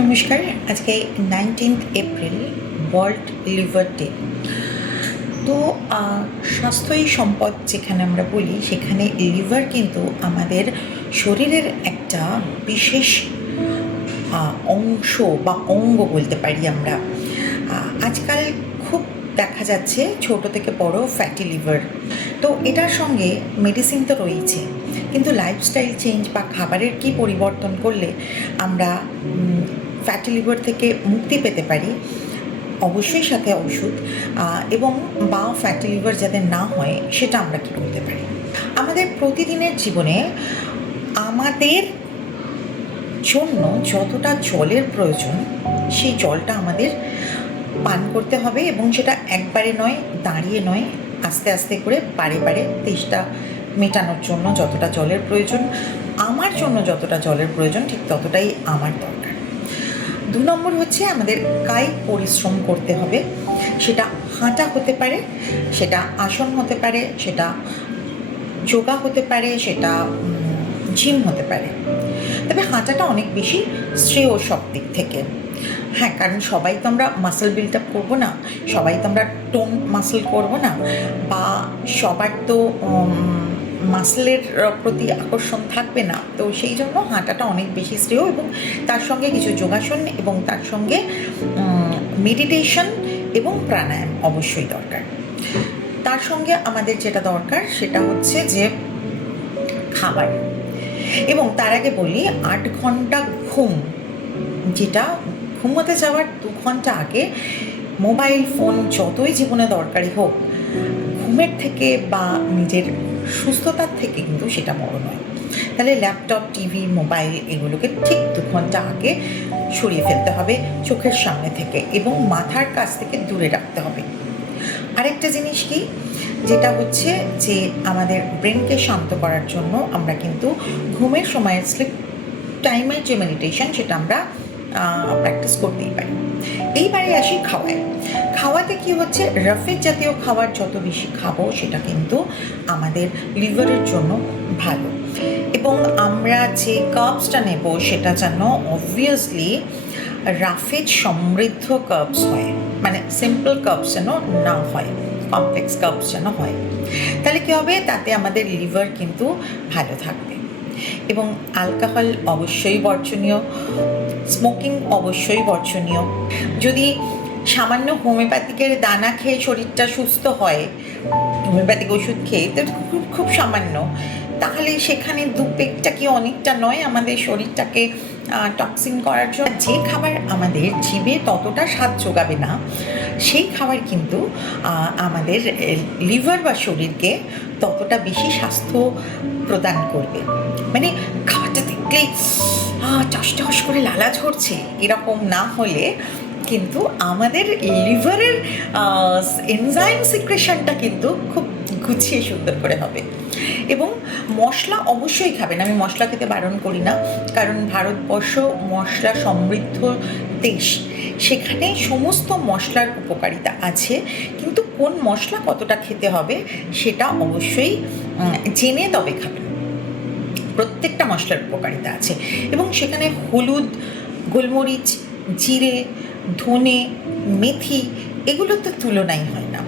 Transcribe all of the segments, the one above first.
নমস্কার। আজকে 19 April world liver day. তো স্বাস্থ্যই সম্পদ যেখানে আমরা বলি, সেখানে লিভার কিন্তু আমাদের শরীরের একটা বিশেষ অংশ বা অঙ্গ বলতে পারি আমরা। আজকাল খুব দেখা যাচ্ছে ছোট থেকে বড় ফ্যাটি লিভার। তো এটার সঙ্গে মেডিসিন তো রয়েছে, কিন্তু লাইফস্টাইল চেঞ্জ বা খাবারের কি পরিবর্তন করলে আমরা ফ্যাটি লিভার থেকে মুক্তি পেতে পারি, অবশ্যই সাথে ওষুধ এবং বা ফ্যাটি লিভার যাতে না হয় সেটা আমরা কী করতে পারি। আমাদের প্রতিদিনের জীবনে আমাদের জন্য যতটা জলের প্রয়োজন, সেই জলটা আমাদের পান করতে হবে, এবং সেটা একবারে নয়, দাঁড়িয়ে নয়, আস্তে আস্তে করে বারে বারে তেষ্টা মেটানোর জন্য যতটা জলের প্রয়োজন, আমার জন্য যতটা জলের প্রয়োজন ঠিক ততটাই আমার দরকার। 2 নম্বর হচ্ছে আমাদের কায়িক পরিশ্রম করতে হবে। সেটা হাঁটা হতে পারে, সেটা আসন হতে পারে, সেটা যোগা হতে পারে, সেটা জিম হতে পারে। তবে হাঁটাটা অনেক বেশি শ্রেয় সব দিক থেকে। হ্যাঁ, কারণ সবাই তো আমরা মাসেল বিল্ড আপ করবো না, সবাই তো আমরা টোন মাসেল করবো না, বা সবার তো মাসেলের প্রতি আকর্ষণ থাকবে না। তো সেই জন্য হাঁটাটা অনেক বেশি শ্রেয়, এবং তার সঙ্গে কিছু যোগাসন এবং তার সঙ্গে মেডিটেশন এবং প্রাণায়াম অবশ্যই দরকার। তার সঙ্গে আমাদের যেটা দরকার সেটা হচ্ছে যে খাবার। এবং তার আগে বলি 8 ঘন্টা ঘুম, যেটা ঘুমোতে যাওয়ার 2 ঘন্টা আগে মোবাইল ফোন যতই জীবনে দরকারি হোক, ঘুমের থেকে বা নিজের সুস্থতার থেকে কিন্তু সেটা বড় নয়। তাহলে ল্যাপটপ, টিভি, মোবাইল এগুলোকে ঠিক 2 ঘন্টা আগে সরিয়ে ফেলতে হবে চোখের সামনে থেকে, এবং মাথার কাছ থেকে দূরে রাখতে হবে। আরেকটা জিনিস কি, যেটা হচ্ছে যে আমাদের ব্রেনকে শান্ত করার জন্য আমরা কিন্তু ঘুমের সময় স্লিপ টাইমের যে মেডিটেশন সেটা আমরা প্র্যাকটিস করতেই পারি। এইবারে আসি খাওয়ায়। খাওয়াতে কি হচ্ছে, রাফেজ জাতীয় খাবার যত বেশি খাবো সেটা কিন্তু আমাদের লিভারের জন্য ভালো। এবং আমরা যে কার্বসটা নেব সেটা যেন অবভিয়াসলি রাফেজ সমৃদ্ধ কার্বস হয়, মানে সিম্পল কার্বস যেন না হয়, কমপ্লেক্স কার্বস যেন হয়। তাহলে কী হবে, তাতে আমাদের লিভার কিন্তু ভালো থাকবে। এবং অ্যালকোহল অবশ্যই বর্জনীয়, স্মোকিং অবশ্যই বর্জনীয়। যদি সামান্য হোমিওপ্যাথিকের দানা খেয়ে শরীরটা সুস্থ হয়, হোমিওপ্যাথিক ওষুধ খেয়ে, তো খুব খুব সামান্য, তাহলে সেখানে 2 পেগটা কি অনেকটা নয় আমাদের শরীরটাকে টক্সিন করার জন্য? যে খাবার আমাদের জিভে ততটা স্বাদ যোগাবে না, সেই খাবার কিন্তু আমাদের লিভার বা শরীরকে ততটা বেশি স্বাস্থ্য প্রদান করবে। মানে খাবারটা দেখলেই টস টস করে লালা ঝরছে এরকম না হলে কিন্তু আমাদের লিভারের এনজাইম সিক্রেশনটা কিন্তু খুব গুছিয়ে সুন্দর করে হবে। এবং মশলা অবশ্যই খাবেন, আমি মশলা খেতে বারণ করি না, কারণ ভারতবর্ষ মশলা সমৃদ্ধ দেশ, সেখানে সমস্ত মশলার উপকারিতা আছে, কিন্তু কোন মশলা কতটা খেতে হবে সেটা অবশ্যই জেনে তবে খাবেন। প্রত্যেকটা মশলার উপকারিতা আছে, এবং সেখানে হলুদ, গোলমরিচ, জিরে, ধনে, মেথি এগুলোর তো তুলনাই হয় না।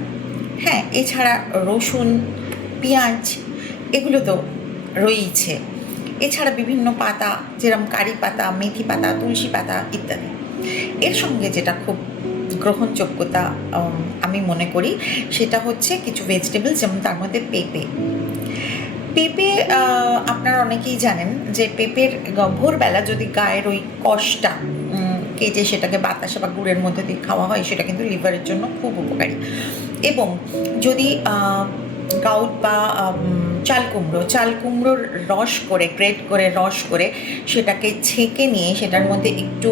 হ্যাঁ, এছাড়া রসুন, পেঁয়াজ এগুলো তো রয়েইছে। এছাড়া বিভিন্ন পাতা, যেরকম কারি পাতা, মেথি পাতা, তুলসী পাতা ইত্যাদি। এর সঙ্গে যেটা খুব গ্রহণযোগ্যতা আমি মনে করি সেটা হচ্ছে কিছু ভেজিটেবল, যেমন তার মধ্যে পেঁপে। আপনারা অনেকেই জানেন যে পেঁপের ভোরবেলা যদি গায়ের ওই কষটা কেটে সেটাকে বাতাসা বা গুড়ের মধ্যে দিয়ে খাওয়া হয়, সেটা কিন্তু লিভারের জন্য খুব উপকারী। এবং যদি গাউট বা চাল কুমড়োর রস করে, গ্রেট করে রস করে সেটাকে ছেঁকে নিয়ে সেটার মধ্যে একটু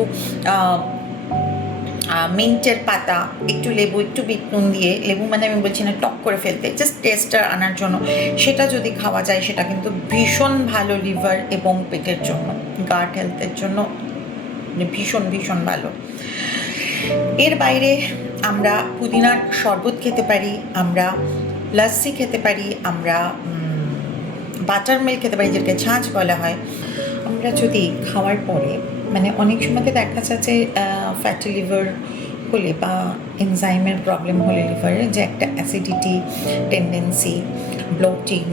মিন্টের পাতা, একটু লেবু, একটু বিট নুন দিয়ে, লেবু মানে আমি বলছি না টক করে ফেলতে, জাস্ট টেস্টটা আনার জন্য, সেটা যদি খাওয়া যায় সেটা কিন্তু ভীষণ ভালো লিভার এবং পেটের জন্য, গাট হেলথের জন্য ভীষণ ভীষণ ভালো। এর বাইরে আমরা পুদিনার শরবত খেতে পারি, আমরা লস্যি খেতে পারি, আমরা বাটার মিল্ক খেতে পারি, যেটাকে ছাঁচ বলা হয়। আমরা যদি খাওয়ার পরে মানে অনেক সময় দেখা যাচ্ছে ফ্যাটি লিভার হলে বা এনজাইমের প্রবলেম হলে লিভারে যে একটা অ্যাসিডিটি টেন্ডেন্সি, ব্লোটিং,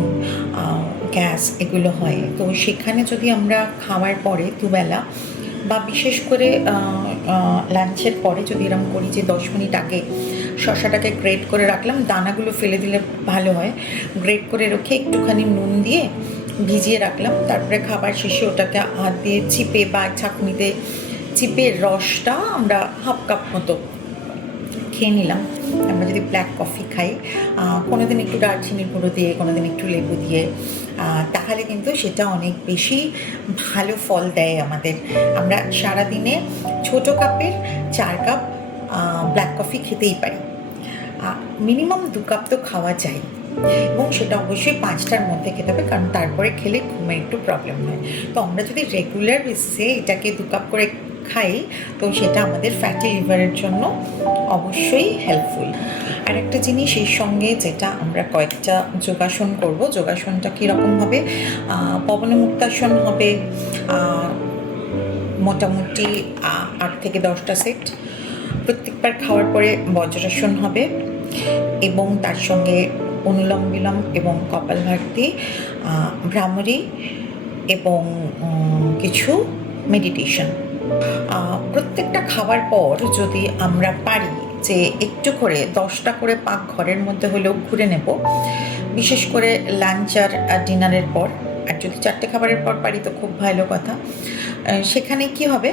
গ্যাস এগুলো হয়। তো সেখানে যদি আমরা খাওয়ার পরে দুবেলা বা বিশেষ করে লাঞ্চের পরে যদি এরকম করি যে 10 মিনিট আগে শসাটাকে গ্রেট করে রাখলাম, দানাগুলো ফেলে দিলে ভালো হয়, গ্রেট করে রেখে একটুখানি নুন দিয়ে ভিজিয়ে রাখলাম, তারপরে খাবার শেষে ওটাকে হাত দিয়ে চিপে বা ছাঁকনিতে চিপে রসটা আমরা হাফ কাপ মতো খেয়ে নিলাম। আমরা যদি ব্ল্যাক কফি খাই, কোনো দিন একটু দারচিনির গুঁড়ো দিয়ে, কোনো দিন একটু লেবু দিয়ে, তাহলে কিন্তু সেটা অনেক বেশি ভালো ফল দেয় আমাদের। আমরা সারাদিনে ছোটো কাপের 4 কাপ ব্ল্যাক কফি খেতেই পারি। মিনিমাম 2 কাপ তো খাওয়া যায়, এবং সেটা অবশ্যই 5টার মধ্যে খেতে হবে, কারণ তারপরে খেলে ঘুমের একটু প্রবলেম হয়। তো আমরা যদি রেগুলার বেসিসে এটাকে 2 কাপ করে খাই, তো সেটা আমাদের ফ্যাটি লিভারের জন্য অবশ্যই হেল্পফুল। আর একটা জিনিস এর সঙ্গে যেটা আমরা কয়েকটা যোগাসন করব। যোগাসনটা কীরকম হবে? পবনমুক্তাসন হবে মোটামুটি 8 থেকে 10টা সেট। প্রত্যেকবার খাওয়ার পরে বজ্রাসন হবে, এবং তার সঙ্গে অনুলোম বিলোম এবং কপালভাতি, ভ্রামরী এবং কিছু মেডিটেশন। প্রত্যেকটা খাবার পর যদি আমরা পারি যে একটু করে 10টা করে পাক ঘরের মধ্যে হলেও ঘুরে নেব, বিশেষ করে লাঞ্চ আর ডিনারের পর। আর যদি 4টে খাবারের পর পারি তো খুব ভালো কথা। সেখানে কি হবে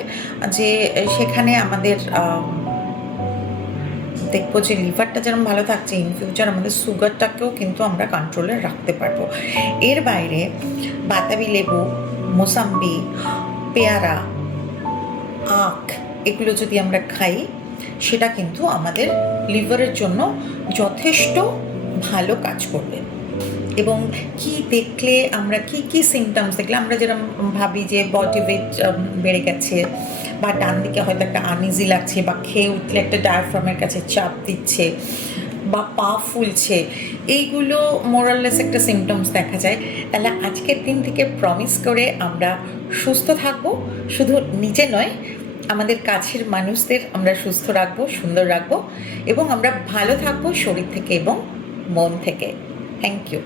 যে সেখানে আমাদের দেখবো যে লিভারটা যেরকম ভালো থাকছে, ইন ফিউচার আমাদের সুগারটাকেও কিন্তু আমরা কন্ট্রোলে রাখতে পারবো। এর বাইরে বাতাবি লেবু, মোসাম্বি, পেয়ারা, আখ এগুলো যদি আমরা খাই, সেটা কিন্তু আমাদের লিভারের জন্য যথেষ্ট ভালো কাজ করবে। এবং কি দেখলে আমরা কি সিমটমস দেখলে আমরা যেরকম ভাবি যে বডি ওয়েট বেড়ে গেছে, বা ডান দিকে হয়তো একটা আনইজি লাগছে, বা খেয়ে উঠলে একটা ডায়াফ্রামের কাছে চাপ দিচ্ছে, বা পা ফুলছে, এইগুলো মোরাললেস একটা সিমটমস দেখা যায়, তাহলে আজকের দিন থেকে প্রমিস করে আমরা সুস্থ থাকবো। শুধু নিজে নয়, আমাদের কাছের মানুষদের আমরা সুস্থ রাখবো, সুন্দর রাখবো, এবং আমরা ভালো থাকবো শরীর থেকে এবং মন থেকে। Thank you.